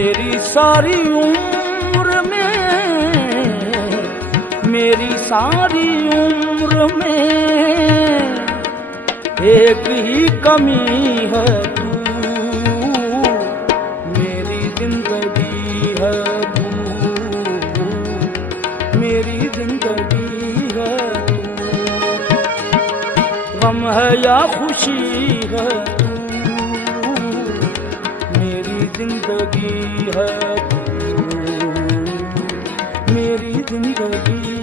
मेरी सारी उम्र में, मेरी सारी उम्र में एक ही कमी है तू, मेरी जिंदगी है तू, मेरी जिंदगी है तू। गम है या खुशी है तू, मेरी जिंदगी है तू, मेरी जिंदगी